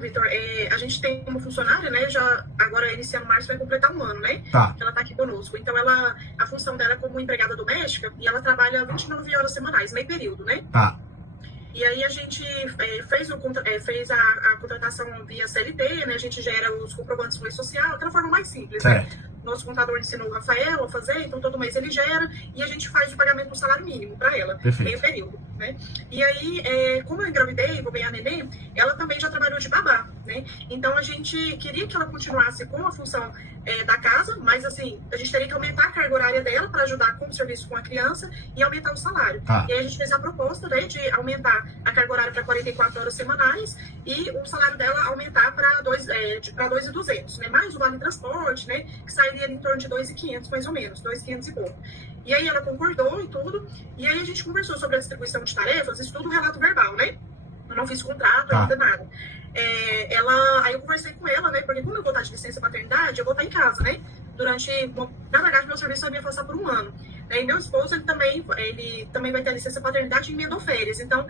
Vitor, a gente tem uma funcionária, né? Agora, esse ano, março, vai completar um ano, né? Tá. Que ela tá aqui conosco. Então, a função dela é como empregada doméstica e ela trabalha 29 horas semanais, meio período, né? Tá. E aí a gente fez a contratação via CLT, né? A gente gera os comprovantes de lei social, aquela forma mais simples, Certo. né? Nosso contador ensinou o Rafael a fazer, então todo mês ele gera e a gente faz o pagamento do salário mínimo para ela, Perfeito. meio período, né? E aí, como eu engravidei, vou ganhar neném, ela também já trabalhou de babá, né? Então a gente queria que ela continuasse com a função da casa, mas assim, a gente teria que aumentar a carga horária dela para ajudar com o serviço com a criança e aumentar o salário. Tá. E aí a gente fez a proposta, né, de aumentar a carga horária para 44 horas semanais e o salário dela aumentar para 2.200, né? Mais o vale transporte, né? Que sairia em torno de 2.500 mais ou menos, 2.500 e pouco. E aí ela concordou e tudo, e aí a gente conversou sobre a distribuição de tarefas, isso tudo relato verbal, né? Eu não fiz contrato, ainda nada. Aí eu conversei com ela, né? Porque como eu vou estar de licença paternidade, eu vou estar em casa, né? Na verdade, meu serviço vai me afastar por um ano. E meu esposo, ele também vai ter licença paternidade e emendou férias. Então,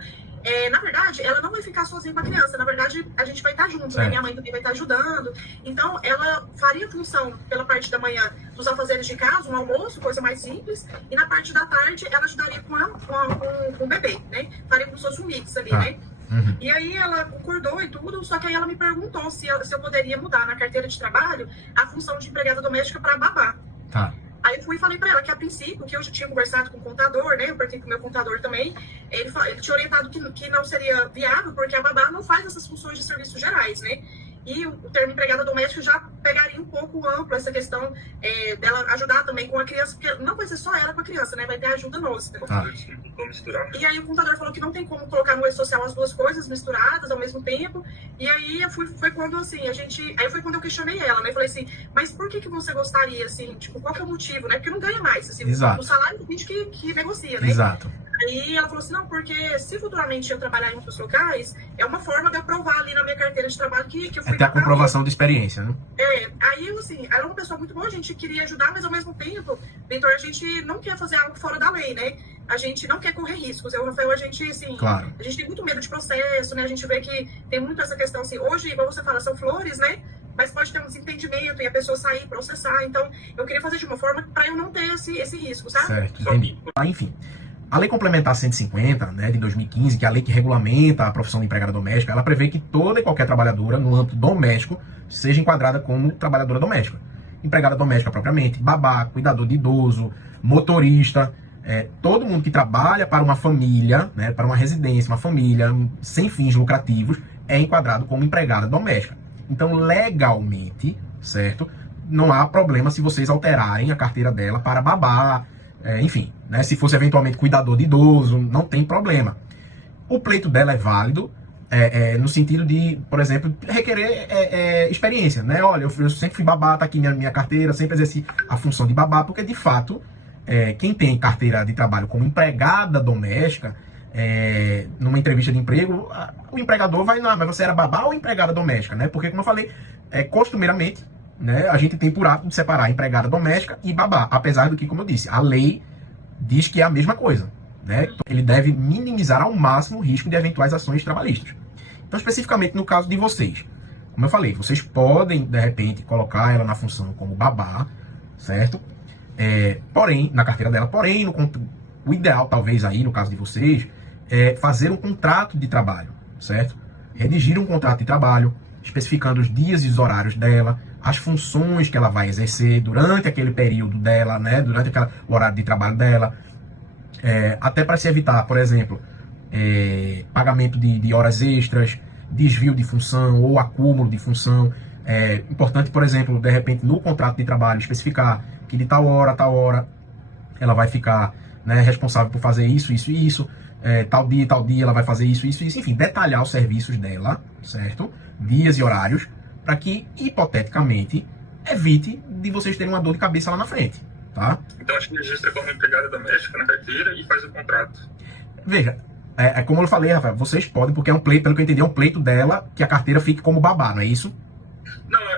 na verdade, ela não vai ficar sozinha com a criança. Na verdade, a gente vai estar junto, né? Minha mãe também vai estar ajudando. Então, ela faria função pela parte da manhã dos afazeres de casa, um almoço, coisa mais simples. E na parte da tarde, ela ajudaria com o bebê, né? Faria como se fosse um mix ali, né? Uhum. E aí ela concordou e tudo, só que aí ela me perguntou se eu poderia mudar na carteira de trabalho a função de empregada doméstica para babá. Tá. Aí eu fui e falei para ela que a princípio, que eu já tinha conversado com o contador, né? Eu perguntei com o meu contador também, ele tinha orientado que não seria viável, porque a babá não faz essas funções de serviços gerais, né? E o termo empregada doméstica já pegaria um pouco amplo essa questão dela ajudar também com a criança, porque não vai ser só ela com a criança, né? Vai ter ajuda nossa. E aí o contador falou que não tem como colocar no E-Social as duas coisas misturadas ao mesmo tempo. E aí foi quando, assim, aí foi quando eu questionei ela, né? Eu falei assim, mas por que você gostaria, assim, tipo, qual que é o motivo, né? Porque não ganha mais, assim, Exato. O salário do gente que negocia, né? Exato. Aí ela falou assim, não, porque se futuramente eu trabalhar em outros locais, é uma forma de eu provar ali na minha carteira de trabalho que eu fui... Até a comprovação de experiência, né? Aí eu, assim, ela é uma pessoa muito boa, a gente queria ajudar, mas ao mesmo tempo, Vitor, a gente não quer fazer algo fora da lei, né? A gente não quer correr riscos. Eu, Rafael, a gente, assim, claro. A gente tem muito medo de processo, né? A gente vê que tem muito essa questão, assim, hoje, igual você fala, são flores, né? Mas pode ter um desentendimento e a pessoa sair, processar. Então, eu queria fazer de uma forma para eu não ter esse risco, sabe? Certo, entendi. Enfim, a Lei Complementar 150, né, de 2015, que é a lei que regulamenta a profissão de empregada doméstica, ela prevê que toda e qualquer trabalhadora no âmbito doméstico seja enquadrada como trabalhadora doméstica. Empregada doméstica propriamente, babá, cuidador de idoso, motorista, todo mundo que trabalha para uma família, né, para uma residência, uma família sem fins lucrativos, é enquadrado como empregada doméstica. Então, legalmente, certo? Não há problema se vocês alterarem a carteira dela para babá, enfim, né? Se fosse eventualmente cuidador de idoso, não tem problema. O pleito dela é válido, no sentido de, por exemplo, requerer experiência, né? Olha, eu sempre fui babá, tá aqui minha carteira, sempre exerci a função de babá, porque de fato, quem tem carteira de trabalho como empregada doméstica, numa entrevista de emprego, o empregador vai, não, mas você era babá ou empregada doméstica, né? Porque, como eu falei, costumeiramente, né, a gente tem por hábito de separar empregada doméstica e babá, apesar do que, como eu disse, a lei diz que é a mesma coisa, né? Ele deve minimizar ao máximo o risco de eventuais ações trabalhistas. Então, especificamente no caso de vocês, como eu falei, vocês podem, de repente, colocar ela na função como babá, certo? Porém, na carteira dela, porém, o ideal, talvez aí, no caso de vocês, é fazer um contrato de trabalho, certo? Redigir um contrato de trabalho, especificando os dias e os horários dela, as funções que ela vai exercer durante aquele período dela, né? Durante o horário de trabalho dela, até para se evitar, por exemplo, pagamento de horas extras, desvio de função ou acúmulo de função. É importante, por exemplo, de repente, no contrato de trabalho, especificar que de tal hora a tal hora ela vai ficar, né, responsável por fazer isso, isso e isso, tal dia ela vai fazer isso, isso, isso, enfim, detalhar os serviços dela, certo? Dias e horários, para que, hipoteticamente, evite de vocês terem uma dor de cabeça lá na frente, tá? Então, acho que registra como empregada doméstica na carteira e faz o contrato. Veja, como eu falei, Rafael, vocês podem, porque é um pleito, pelo que eu entendi, é um pleito dela que a carteira fique como babá, não é isso? Não,